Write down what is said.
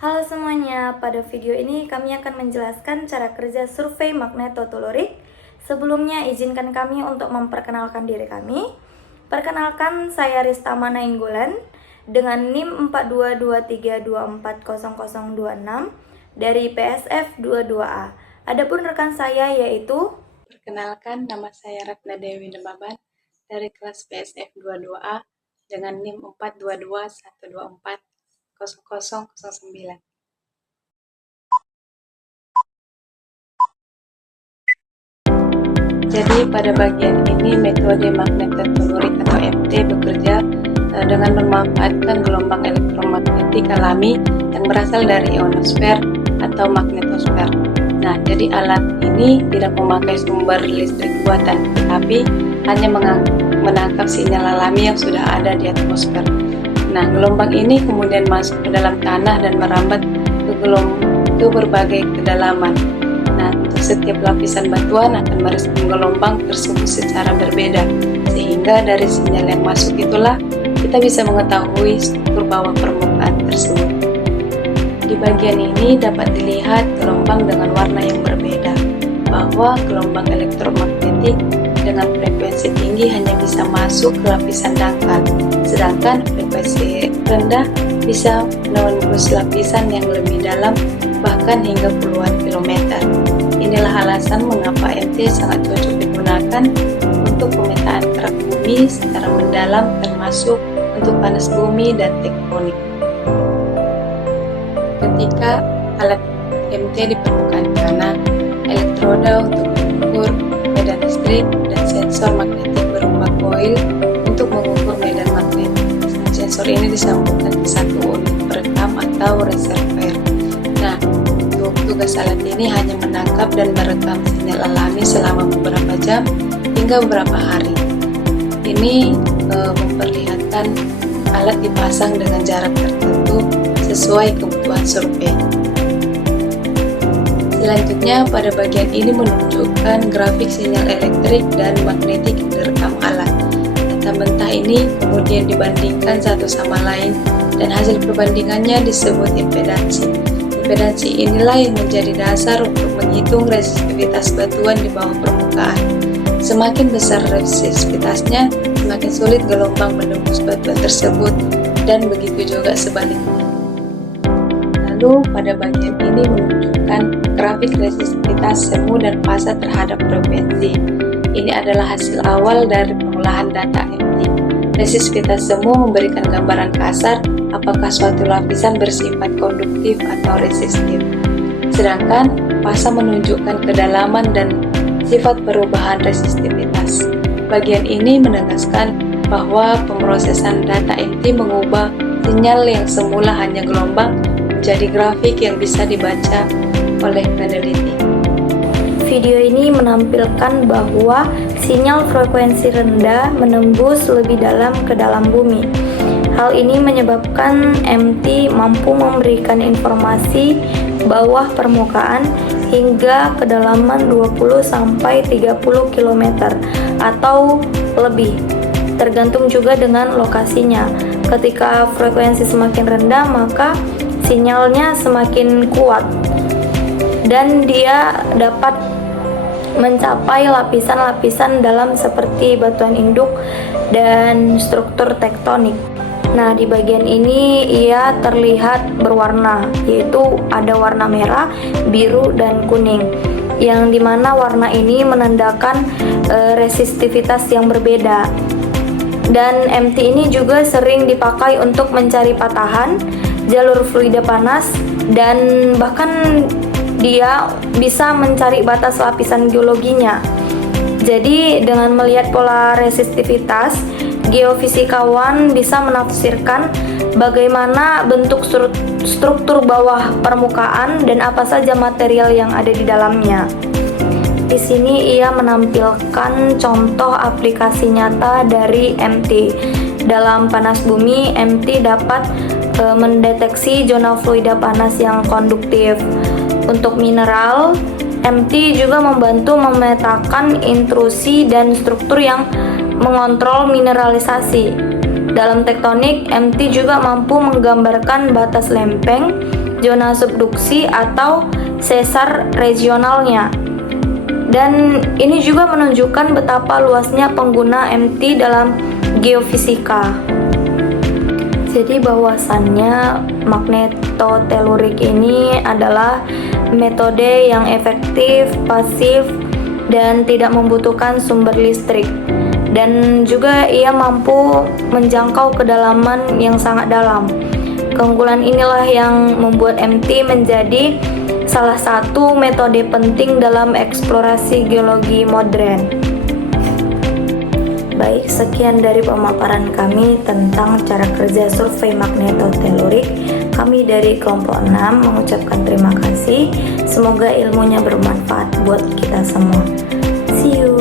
Halo semuanya, pada video ini kami akan menjelaskan cara kerja survei magnetotolurik. Sebelumnya izinkan kami untuk memperkenalkan diri kami. Perkenalkan, saya Ristama Nainggolan dengan NIM 4223240026 dari PSF 22A. Adapun rekan saya yaitu Perkenalkan, nama saya Ratna Dewi Nemaban dari kelas PSF 22A dengan NIM 4221240009. Jadi pada bagian ini metode magnetotolurik atau MT bekerja dengan memanfaatkan gelombang elektromagnetik alami yang berasal dari ionosfer atau magnetosfer. Nah, jadi alat ini tidak memakai sumber listrik buatan, tetapi hanya menangkap sinyal alami yang sudah ada di atmosfer. Nah, gelombang ini kemudian masuk ke dalam tanah dan merambat ke berbagai kedalaman. Nah, untuk setiap lapisan batuan akan merespon gelombang tersebut secara berbeda, sehingga dari sinyal yang masuk itulah kita bisa mengetahui struktur bawah permukaan tersebut. Di bagian ini dapat dilihat gelombang dengan warna yang berbeda, bahwa gelombang elektromagnetik dengan frekuensi tinggi hanya bisa masuk ke lapisan dangkal, sedangkan frekuensi rendah bisa menembus lapisan yang lebih dalam, bahkan hingga puluhan kilometer. Inilah alasan mengapa MT sangat cocok digunakan untuk pemetaan kerak bumi secara mendalam, termasuk untuk panas bumi dan tektonik. Ketika alat MT di permukaan tanah, elektroda untuk mengukur medan listrik dan sensor magnetik berupa koil untuk mengukur medan magnet. Sensor ini disambungkan ke satu unit perekam atau reservoir. Nah, untuk tugas alat ini hanya menangkap dan merekam sinyal alami selama beberapa jam hingga beberapa hari. Ini memperlihatkan alat dipasang dengan jarak tertentu sesuai kebutuhan survei. Selanjutnya, pada bagian ini menunjukkan grafik sinyal elektrik dan magnetik yang direkam alat. Data mentah ini kemudian dibandingkan satu sama lain dan hasil perbandingannya disebut impedansi. Impedansi inilah yang menjadi dasar untuk menghitung resistivitas batuan di bawah permukaan. Semakin besar resistivitasnya, semakin sulit gelombang menembus batuan tersebut, dan begitu juga sebaliknya. Lalu pada bagian ini menunjukkan grafik resistivitas semu dan fasa terhadap frekuensi. Ini adalah hasil awal dari pengolahan data MT. Resistivitas semu memberikan gambaran kasar apakah suatu lapisan bersifat konduktif atau resistif. Sedangkan fasa menunjukkan kedalaman dan sifat perubahan resistivitas. Bagian ini menegaskan bahwa pemrosesan data MT mengubah sinyal yang semula hanya gelombang menjadi grafik yang bisa dibaca oleh peneliti. video ini menampilkan bahwa sinyal frekuensi rendah menembus lebih dalam ke dalam bumi. Hal ini menyebabkan MT mampu memberikan informasi bawah permukaan hingga kedalaman 20-30 km atau lebih, tergantung juga dengan lokasinya. Ketika frekuensi semakin rendah, maka sinyalnya semakin kuat dan dia dapat mencapai lapisan-lapisan dalam seperti batuan induk dan struktur tektonik. Nah, di bagian ini ia terlihat berwarna, yaitu ada warna merah, biru, dan kuning, yang dimana warna ini menandakan resistivitas yang berbeda. Dan MT ini juga sering dipakai untuk mencari patahan, jalur fluida panas, dan bahkan dia bisa mencari batas lapisan geologinya. Jadi dengan melihat pola resistivitas, geofisikawan bisa menafsirkan bagaimana bentuk struktur bawah permukaan dan apa saja material yang ada di dalamnya. Di sini ia menampilkan contoh aplikasi nyata dari MT. Dalam panas bumi, MT dapat mendeteksi zona fluida panas yang konduktif. Untuk mineral, MT juga membantu memetakan intrusi dan struktur yang mengontrol mineralisasi. Dalam tektonik, MT juga mampu menggambarkan batas lempeng, zona subduksi atau sesar regionalnya. Dan ini juga menunjukkan betapa luasnya pengguna MT dalam geofisika. Jadi bahwasannya magnetotelurik ini adalah metode yang efektif, pasif, dan tidak membutuhkan sumber listrik. Dan juga ia mampu menjangkau kedalaman yang sangat dalam. Keunggulan inilah yang membuat MT menjadi salah satu metode penting dalam eksplorasi geologi modern. Baik, sekian dari pemaparan kami tentang cara kerja survei magnetotelurik. Kami dari kelompok 6 mengucapkan terima kasih. Semoga ilmunya bermanfaat buat kita semua. See you.